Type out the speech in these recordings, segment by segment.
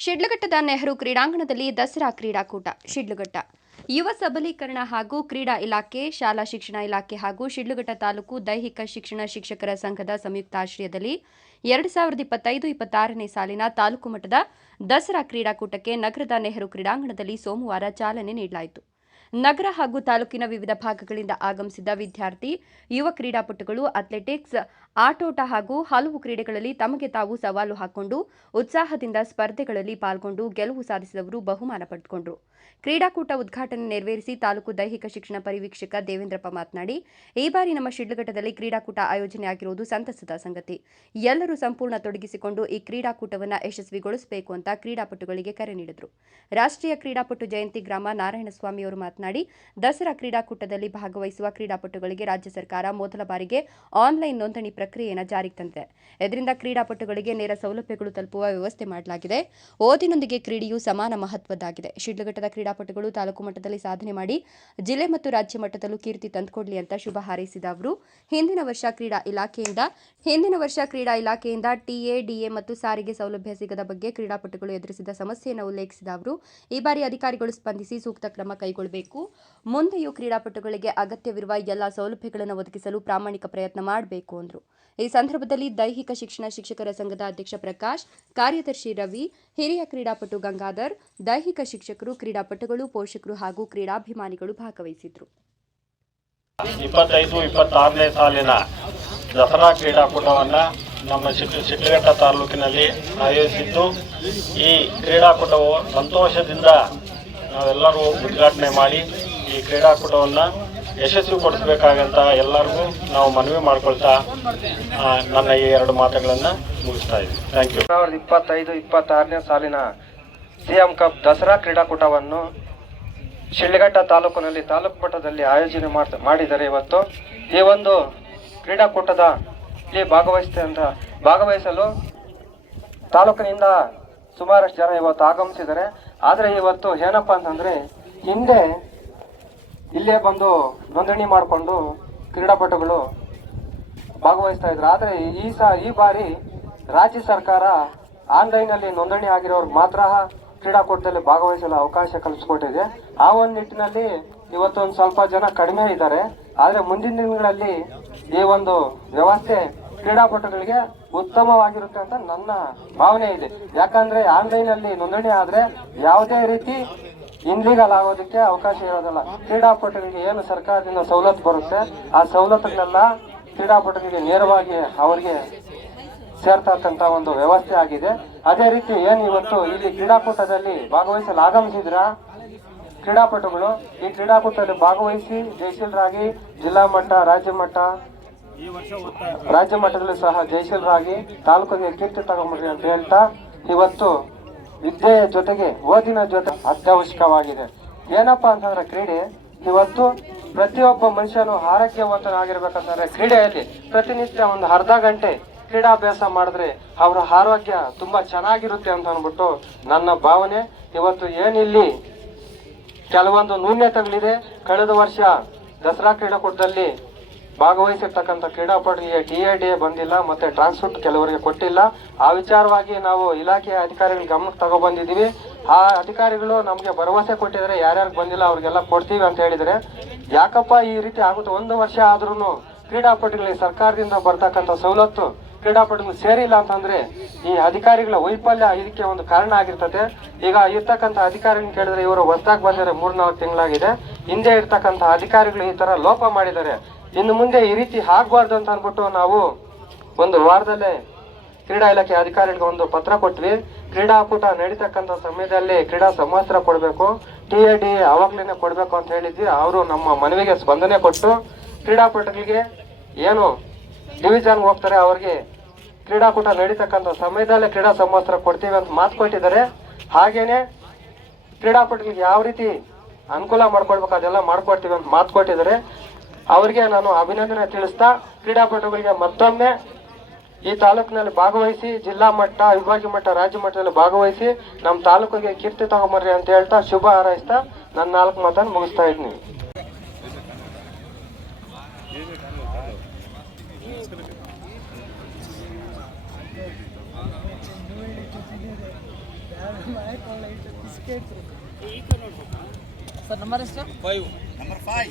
ಶಿಡ್ಲಘಟ್ಟದ ನೆಹರು ಕ್ರೀಡಾಂಗಣದಲ್ಲಿ ದಸರಾ ಕ್ರೀಡಾಕೂಟ, ಶಿಡ್ಲಘಟ್ಟ. ಯುವ ಸಬಲೀಕರಣ ಹಾಗೂ ಕ್ರೀಡಾ ಇಲಾಖೆ, ಶಾಲಾ ಶಿಕ್ಷಣ ಇಲಾಖೆ ಹಾಗೂ ಶಿಡ್ಲಘಟ್ಟ ತಾಲೂಕು ದೈಹಿಕ ಶಿಕ್ಷಣ ಶಿಕ್ಷಕರ ಸಂಘದ ಸಂಯುಕ್ತಾಶ್ರಯದಲ್ಲಿ ಎರಡು ಸಾವಿರದ ಇಪ್ಪತ್ತೈದು ಇಪ್ಪತ್ತಾರನೇ ಸಾಲಿನ ತಾಲೂಕು ಮಟ್ಟದ ದಸರಾ ಕ್ರೀಡಾಕೂಟಕ್ಕೆ ನಗರದ ನೆಹರು ಕ್ರೀಡಾಂಗಣದಲ್ಲಿ ಸೋಮವಾರ ಚಾಲನೆ ನೀಡಲಾಯಿತು. ನಗರ ಹಾಗೂ ತಾಲೂಕಿನ ವಿವಿಧ ಭಾಗಗಳಿಂದ ಆಗಮಿಸಿದ ವಿದ್ಯಾರ್ಥಿ, ಯುವ ಕ್ರೀಡಾಪಟುಗಳು, ಅಥ್ಲೆಟಿಕ್ಸ್, ಆಟೋಟ ಹಾಗೂ ಹಲವು ಕ್ರೀಡೆಗಳಲ್ಲಿ ತಮಗೆ ತಾವು ಸವಾಲು ಹಾಕೊಂಡು ಉತ್ಸಾಹದಿಂದ ಸ್ಪರ್ಧೆಗಳಲ್ಲಿ ಪಾಲ್ಗೊಂಡು ಗೆಲುವು ಸಾಧಿಸಿದವರು ಬಹುಮಾನ ಪಡೆದುಕೊಂಡರು. ಕ್ರೀಡಾಕೂಟ ಉದ್ಘಾಟನೆ ನೆರವೇರಿಸಿ ತಾಲೂಕು ದೈಹಿಕ ಶಿಕ್ಷಣ ಪರಿವೀಕ್ಷಕ ದೇವೇಂದ್ರಪ್ಪ ಮಾತನಾಡಿ, ಈ ಬಾರಿ ನಮ್ಮ ಶಿಡ್ಲಘಟ್ಟದಲ್ಲಿ ಕ್ರೀಡಾಕೂಟ ಆಯೋಜನೆಯಾಗಿರುವುದು ಸಂತಸದ ಸಂಗತಿ. ಎಲ್ಲರೂ ಸಂಪೂರ್ಣ ತೊಡಗಿಸಿಕೊಂಡು ಈ ಕ್ರೀಡಾಕೂಟವನ್ನು ಯಶಸ್ವಿಗೊಳಿಸಬೇಕು ಅಂತ ಕ್ರೀಡಾಪಟುಗಳಿಗೆ ಕರೆ ನೀಡಿದರು. ರಾಷ್ಟ್ರೀಯ ಕ್ರೀಡಾಪಟು ಜಯಂತಿ ಗ್ರಾಮ ನಾರಾಯಣಸ್ವಾಮಿ ಅವರು ಮಾತನಾಡಿ, ದಸರಾ ಕ್ರೀಡಾಕೂಟದಲ್ಲಿ ಭಾಗವಹಿಸುವ ಕ್ರೀಡಾಪಟುಗಳಿಗೆ ರಾಜ್ಯ ಸರ್ಕಾರ ಮೊದಲ ಬಾರಿಗೆ ಆನ್ಲೈನ್ ನೋಂದಣಿ ಪ್ರಕ್ರಿಯೆಯನ್ನು ಜಾರಿಗೆ ತಂದಿದೆ. ಇದರಿಂದ ಕ್ರೀಡಾಪಟುಗಳಿಗೆ ನೇರ ಸೌಲಭ್ಯಗಳು ತಲುಪುವ ವ್ಯವಸ್ಥೆ ಮಾಡಲಾಗಿದೆ. ಓದಿನೊಂದಿಗೆ ಕ್ರೀಡೆಯು ಸಮಾನ ಮಹತ್ವದ್ದಾಗಿದೆ. ಶಿಡ್ಲಘಟ್ಟದ ಕ್ರೀಡಾಪಟುಗಳು ತಾಲೂಕು ಮಟ್ಟದಲ್ಲಿ ಸಾಧನೆ ಮಾಡಿ, ಜಿಲ್ಲೆ ಮತ್ತು ರಾಜ್ಯ ಮಟ್ಟದಲ್ಲೂ ಕೀರ್ತಿ ತಂದುಕೊಡ್ಲಿ ಅಂತ ಶುಭ ಹಾರೈಸಿದ ಅವರು, ಹಿಂದಿನ ವರ್ಷ ಕ್ರೀಡಾ ಇಲಾಖೆಯಿಂದ, ಹಿಂದಿನ ವರ್ಷ ಕ್ರೀಡಾ ಇಲಾಖೆಯಿಂದ ಟಿಎ ಡಿಎ ಮತ್ತು ಸಾರಿಗೆ ಸೌಲಭ್ಯ ಸಿಗದ ಬಗ್ಗೆ ಕ್ರೀಡಾಪಟುಗಳು ಎದುರಿಸಿದ ಸಮಸ್ಯೆಯನ್ನು ಉಲ್ಲೇಖಿಸಿದ ಅವರು, ಈ ಬಾರಿ ಅಧಿಕಾರಿಗಳು ಸ್ಪಂದಿಸಿ ಸೂಕ್ತ ಕ್ರಮ ಕೈಗೊಳ್ಳಬೇಕು. ಮುಂದೆಯೂ ಕ್ರೀಡಾಪಟುಗಳಿಗೆ ಅಗತ್ಯವಿರುವ ಎಲ್ಲ ಸೌಲಭ್ಯಗಳನ್ನು ಒದಗಿಸಲು ಪ್ರಾಮಾಣಿಕ ಪ್ರಯತ್ನ ಮಾಡಬೇಕು ಎಂದರು ಈ ಸಂದರ್ಭದಲ್ಲಿ ದೈಹಿಕ ಶಿಕ್ಷಣ ಶಿಕ್ಷಕರ ಸಂಘದ ಅಧ್ಯಕ್ಷ ಪ್ರಕಾಶ್, ಕಾರ್ಯದರ್ಶಿ ರವಿ, ಹಿರಿಯ ಕ್ರೀಡಾಪಟು ಗಂಗಾಧರ್, ದೈಹಿಕ ಶಿಕ್ಷಕರು, ಕ್ರೀಡಾಪಟುಗಳು, ಪೋಷಕರು ಹಾಗೂ ಕ್ರೀಡಾಭಿಮಾನಿಗಳು ಭಾಗವಹಿಸಿದ್ರು. ಇಪ್ಪತ್ತೈದು, ಇಪ್ಪತ್ತಾರನೇ ಸಾಲಿನ ದಸರಾ ಕ್ರೀಡಾಕೂಟವನ್ನು ನಮ್ಮ ಶಿಡ್ಲ ಶಿಡ್ಲಘಟ್ಟ ತಾಲೂಕಿನಲ್ಲಿ ಆಯೋಜಿಸಿದ್ದು. ಈ ಕ್ರೀಡಾಕೂಟವು ಸಂತೋಷದಿಂದ ನಾವೆಲ್ಲರೂ ಉದ್ಘಾಟನೆ ಮಾಡಿ ಈ ಕ್ರೀಡಾಕೂಟವನ್ನು ಯಶಸ್ವಿಗೊಳಿಸಬೇಕಾಗಂತ ಎಲ್ಲರಿಗೂ ನಾವು ಮನವಿ ಮಾಡ್ಕೊಳ್ತಾ ನನ್ನ ಈ ಎರಡು ಮಾತುಗಳನ್ನು ಮುಗಿಸ್ತಾ ಇದ್ದೀನಿ. ಥ್ಯಾಂಕ್ ಯು ಸಾವಿರದ ಇಪ್ಪತ್ತೈದು, ಇಪ್ಪತ್ತಾರನೇ ಸಾಲಿನ ಸಿಎಂ ಕಪ್ ದಸರಾ ಕ್ರೀಡಾಕೂಟವನ್ನು ಶಿಳ್ಳಿಘಟ್ಟ ತಾಲೂಕಿನಲ್ಲಿ ತಾಲೂಕು ಮಟ್ಟದಲ್ಲಿ ಆಯೋಜನೆ ಮಾಡಿದ್ದಾರೆ ಇವತ್ತು ಈ ಒಂದು ಕ್ರೀಡಾಕೂಟದ ಇಲ್ಲಿ ಅಂತ ಭಾಗವಹಿಸಲು ತಾಲೂಕಿನಿಂದ ಸುಮಾರಷ್ಟು ಜನ ಇವತ್ತು ಆಗಮಿಸಿದ್ದಾರೆ ಆದರೆ ಇವತ್ತು ಏನಪ್ಪ ಅಂತಂದ್ರೆ, ಹಿಂದೆ ಇಲ್ಲೇ ಬಂದು ನೋಂದಣಿ ಮಾಡಿಕೊಂಡು ಕ್ರೀಡಾಪಟುಗಳು ಭಾಗವಹಿಸ್ತಾ ಇದ್ರು. ಆದರೆ ಈ ಸ, ಈ ಬಾರಿ ರಾಜ್ಯ ಸರ್ಕಾರ ಆನ್ಲೈನಲ್ಲಿ ನೋಂದಣಿ ಆಗಿರೋರು ಮಾತ್ರ ಕ್ರೀಡಾಕೂಟದಲ್ಲಿ ಭಾಗವಹಿಸಲು ಅವಕಾಶ ಕಲ್ಪಿಸ್ಕೊಟ್ಟಿದೆ. ಆ ಒಂದು ನಿಟ್ಟಿನಲ್ಲಿ ಇವತ್ತು ಒಂದು ಸ್ವಲ್ಪ ಜನ ಕಡಿಮೆ ಇದ್ದಾರೆ. ಆದರೆ ಮುಂದಿನ ದಿನಗಳಲ್ಲಿ ಈ ಒಂದು ವ್ಯವಸ್ಥೆ ಕ್ರೀಡಾಪಟುಗಳಿಗೆ ಉತ್ತಮವಾಗಿರುತ್ತೆ ಅಂತ ನನ್ನ ಭಾವನೆ ಇದೆ. ಯಾಕಂದ್ರೆ ಆನ್ಲೈನ್ ಅಲ್ಲಿ ನೋಂದಣಿ ಆದ್ರೆ ಯಾವುದೇ ರೀತಿ ಇನ್ಲೀಗಲ್ ಆಗೋದಕ್ಕೆ ಅವಕಾಶ ಇರೋದಿಲ್ಲ. ಕ್ರೀಡಾಪಟುಗಳಿಗೆ ಏನು ಸರ್ಕಾರದಿಂದ ಸವಲತ್ತು ಬರುತ್ತೆ, ಆ ಸವಲತ್ತುಗಳೆಲ್ಲ ಕ್ರೀಡಾಪಟುಗಳಿಗೆ ನೇರವಾಗಿ ಅವರಿಗೆ ಸೇರ್ತಕ್ಕಂತ ಒಂದು ವ್ಯವಸ್ಥೆ ಆಗಿದೆ. ಅದೇ ರೀತಿ ಏನು ಇವತ್ತು ಇಲ್ಲಿ ಕ್ರೀಡಾಕೂಟದಲ್ಲಿ ಭಾಗವಹಿಸಲು ಆಗಮಿಸಿದ್ರ? ಕ್ರೀಡಾಪಟುಗಳು ಈ ಕ್ರೀಡಾಕೂಟದಲ್ಲಿ ಭಾಗವಹಿಸಿ ಜಯಶೀಲರಾಗಿ ಜಿಲ್ಲಾ ಮಟ್ಟ, ರಾಜ್ಯ ಮಟ್ಟ ರಾಜ್ಯ ಮಟ್ಟದಲ್ಲಿ ಸಹ ಜಯಶೀಲರಾಗಿ ತಾಲೂಕಿಗೆ ಕೀರ್ತಿ ತಗೊಂಡ್ರಿ ಅಂತ ಹೇಳ್ತಾ ಇವತ್ತು ವಿದ್ಯೆಯ ಜೊತೆಗೆ ಓದಿನ ಜೊತೆ ಅತ್ಯವಶ್ಯಕವಾಗಿದೆ. ಏನಪ್ಪಾ ಅಂತಂದ್ರೆ ಕ್ರೀಡೆ ಇವತ್ತು ಪ್ರತಿಯೊಬ್ಬ ಮನುಷ್ಯನು ಆರೋಗ್ಯವಂತನಾಗಿರ್ಬೇಕಂತಂದ್ರೆ ಕ್ರೀಡೆಯಲ್ಲಿ ಪ್ರತಿನಿತ್ಯ ಒಂದು ಅರ್ಧ ಗಂಟೆ ಕ್ರೀಡಾಭ್ಯಾಸ ಮಾಡಿದ್ರೆ ಅವರ ಆರೋಗ್ಯ ತುಂಬಾ ಚೆನ್ನಾಗಿರುತ್ತೆ ಅಂತ ಅಂದ್ಬಿಟ್ಟು ನನ್ನ ಭಾವನೆ ಇವತ್ತು ಏನಿಲ್ಲಿ ಕೆಲವೊಂದು ನ್ಯೂನ್ಯತೆಗಳಿದೆ ಕಳೆದ ವರ್ಷ ದಸರಾ ಕ್ರೀಡಾಕೂಟದಲ್ಲಿ ಭಾಗವಹಿಸಿರ್ತಕ್ಕಂಥ ಕ್ರೀಡಾಪಟುಗಳಿಗೆ ಡಿ ಎ ಡಿ ಬಂದಿಲ್ಲ, ಮತ್ತೆ ಟ್ರಾನ್ಸ್ಪೋರ್ಟ್ ಕೆಲವರಿಗೆ ಕೊಟ್ಟಿಲ್ಲ. ಆ ವಿಚಾರವಾಗಿ ನಾವು ಇಲಾಖೆಯ ಅಧಿಕಾರಿಗಳ ಗಮನಕ್ಕೆ ತಗೊಬಂದಿದ್ದೀವಿ. ಆ ಅಧಿಕಾರಿಗಳು ನಮಗೆ ಭರವಸೆ ಕೊಟ್ಟಿದ್ದಾರೆ ಯಾರ್ಯಾರು ಬಂದಿಲ್ಲ ಅವ್ರಿಗೆಲ್ಲ ಕೊಡ್ತೀವಿ ಅಂತ ಹೇಳಿದರೆ ಯಾಕಪ್ಪ ಈ ರೀತಿ ಆಗುತ್ತೆ? ಒಂದು ವರ್ಷ ಆದ್ರೂ ಕ್ರೀಡಾಪಟುಗಳಿಗೆ ಸರ್ಕಾರದಿಂದ ಬರ್ತಕ್ಕಂಥ ಸವಲತ್ತು ಕ್ರೀಡಾಪಟುಗಳು ಸೇರಿಲ್ಲ ಅಂತಂದ್ರೆ ಈ ಅಧಿಕಾರಿಗಳ ವೈಫಲ್ಯ ಇದಕ್ಕೆ ಒಂದು ಕಾರಣ ಆಗಿರ್ತದೆ ಈಗ ಇರ್ತಕ್ಕಂಥ ಅಧಿಕಾರಿಗಳನ್ನ ಕೇಳಿದ್ರೆ ಇವರು ಹೊಸದಾಗಿ ಬಂದರೆ ಮೂರ್ನಾಲ್ಕು ತಿಂಗಳಾಗಿದೆ. ಹಿಂದೆ ಇರ್ತಕ್ಕಂಥ ಅಧಿಕಾರಿಗಳು ಈ ತರ ಲೋಪ ಮಾಡಿದ್ದಾರೆ. ಇನ್ನು ಮುಂದೆ ಈ ರೀತಿ ಆಗಬಾರ್ದು ಅಂತ ಅಂದ್ಬಿಟ್ಟು ನಾವು ಒಂದು ವಾರದಲ್ಲೇ ಕ್ರೀಡಾ ಇಲಾಖೆ ಅಧಿಕಾರಿಗಳಿಗೆ ಒಂದು ಪತ್ರ ಕೊಟ್ವಿ. ಕ್ರೀಡಾಕೂಟ ನಡೀತಕ್ಕಂಥ ಸಮಯದಲ್ಲಿ ಕ್ರೀಡಾ ಸಮವಸ್ತ್ರ ಕೊಡಬೇಕು, ಟಿ ಎ ಡಿ ಅವಾಗ್ಲೇನೆ ಕೊಡಬೇಕು ಅಂತ ಹೇಳಿದ್ವಿ. ಅವರು ನಮ್ಮ ಮನವಿಗೆ ಸ್ಪಂದನೆ ಕೊಟ್ಟು ಕ್ರೀಡಾಪಟುಗಳಿಗೆ ಏನು ಡಿವಿಷನ್ ಹೋಗ್ತಾರೆ, ಅವ್ರಿಗೆ ಕ್ರೀಡಾಕೂಟ ನಡೀತಕ್ಕಂಥ ಸಮಯದಲ್ಲೇ ಕ್ರೀಡಾ ಸಮವಸ್ತ್ರ ಕೊಡ್ತೀವಿ ಅಂತ ಮಾತು ಕೊಟ್ಟಿದ್ದಾರೆ. ಹಾಗೇನೆ ಕ್ರೀಡಾಪಟುಗಳಿಗೆ ಯಾವ ರೀತಿ ಅನುಕೂಲ ಮಾಡ್ಕೊಡ್ಬೇಕು ಅದೆಲ್ಲ ಮಾಡ್ಕೊಡ್ತೀವಿ ಅಂತ ಮಾತು ಕೊಟ್ಟಿದ್ದಾರೆ. ಅವರಿಗೆ ನಾನು ಅಭಿನಂದನೆ ತಿಳಿಸ್ತಾ ಕ್ರೀಡಾಪಟುಗಳಿಗೆ ಮತ್ತೊಮ್ಮೆ ಈ ತಾಲೂಕಿನಲ್ಲಿ ಭಾಗವಹಿಸಿ ಜಿಲ್ಲಾ ಮಟ್ಟ ವಿಭಾಗೀಯ ಮಟ್ಟ ರಾಜ್ಯ ಮಟ್ಟದಲ್ಲಿ ಭಾಗವಹಿಸಿ ನಮ್ಮ ತಾಲೂಕಿಗೆ ಕೀರ್ತಿ ತಗೊಂಬರ್ರಿ ಅಂತ ಹೇಳ್ತಾ ಶುಭ ಹಾರೈಸ್ತಾ ನನ್ನ ನಾಲ್ಕು ಮಾತನ್ನು ಮುಗಿಸ್ತಾ ಇದ್ದೀನಿ. ಸರ್ ನಂಬರ್ ಎಷ್ಟು? Five number five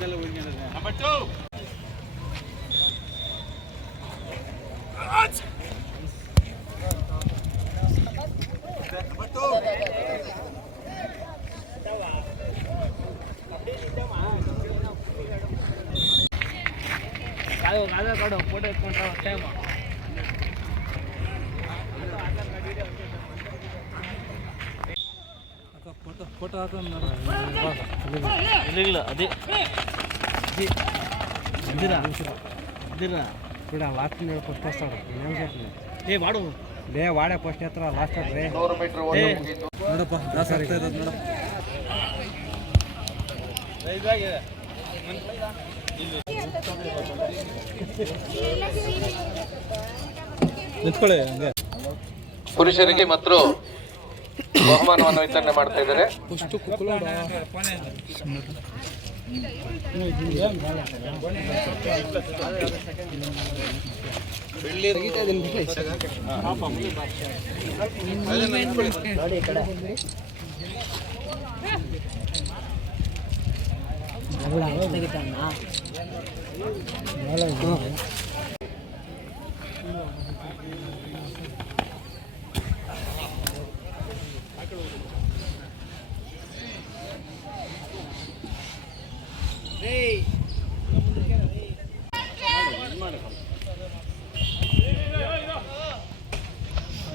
Number two. அது அதை கூட போட்டு கொண்டா டைமா ಇಲ್ಲ ಅದೇ. ಇದ್ದೀರಾ ಇದ್ದೀರಾ ಬಿಡ ಲಾಸ್ಟ್ ನೀವು ಫಸ್ಟ್ ಫಸ್ಟ್ ಏ ಮಾಡು. ವಾಡೆ ಫಸ್ಟ್ ಹತ್ರ ಲಾಸ್ಟ್ ಹತ್ರ ನೋಡಪ್ಪ ದಾಸ ಆಗ್ತಾ ಇರೋದು ನೋಡಪ್ಪ. ನಿಂತ್ಕೊಳ್ಳಿ ಹಂಗೆ. ಪುರುಷರಿಗೆ ಮತ್ತು ಬಹುಮಾನವನ್ನು ವಿತರಣೆ ಮಾಡ್ತಾ ಇದ್ದಾರೆ.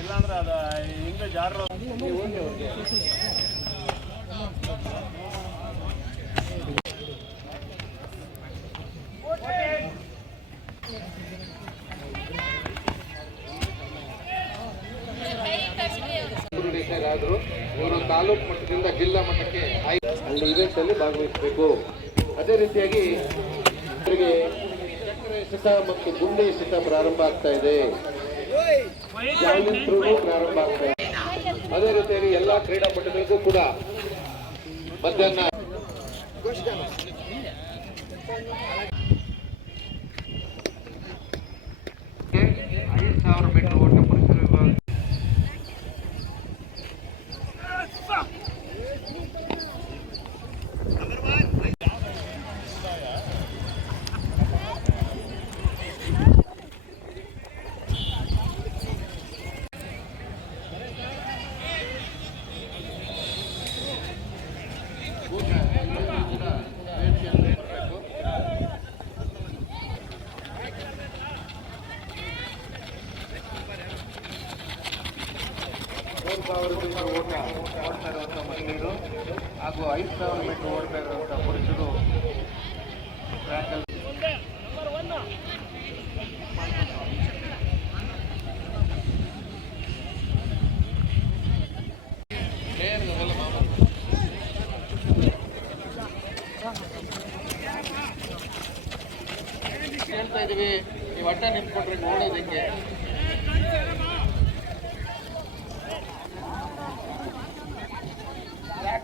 ಇಲ್ಲಾಂದ್ರೆ ಅದು ಹಿಂದೆ ಜಾರ ಆದರೂ ಇವರು ತಾಲೂಕು ಮಟ್ಟದಿಂದ ಜಿಲ್ಲಾ ಮಟ್ಟಕ್ಕೆ ಅಲ್ಲಿ ಇವೆಂಟ್ಸ್ ಅಲ್ಲಿ ಭಾಗವಹಿಸಬೇಕು. ಅದೇ ರೀತಿಯಾಗಿ ಇವರಿಗೆ ಎಸೆತ ಮತ್ತು ಗುಂಡೆ ಎಸೆತ ಪ್ರಾರಂಭ ಆಗ್ತಾ ಇದೆ. ಪ್ರಾರಂಭ ಆಗ್ತಾ ಇದೆ. ಅದೇ ರೀತಿಯಾಗಿ ಎಲ್ಲ ಕ್ರೀಡಾಪಟುಗಳಿಗೂ ಕೂಡ ಮಧ್ಯಾಹ್ನ ಐದು ಸಾವಿರ ಮೀಟರ್ ಓಟ ಪುರುಷರ ವಿಭಾಗ ಮೂರು ಸಾವಿರ ಮೀಟರ್ ಓಟ ಓಡ್ತಾ ಇರುವಂಥ ಮಹಿಳೆಯರು ಹಾಗೂ ಐದು ಸಾವಿರ ಮೀಟರ್ ಓಡ್ತಾ ಇರುವಂಥ ಪುರುಷರು ಟ್ರ್ಯಾಕಲ್ಲಿ ಹೇಳ್ತಾ ಇದ್ದೀವಿ. ನೀವು ಅಡ್ಡ ನಿಂತ್ಕೊಂಡ್ರೆ ನೋಡೋದಕ್ಕೆ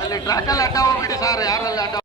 ಅಲ್ಲಿ ಟ್ರ್ಯಾಕಲ್ಲಿ ಅಡ್ಡ ಹೋಗ್ಬಿಡಿ ಸರ್ ಯಾರಲ್ಲಿ ಅಡ್ಡ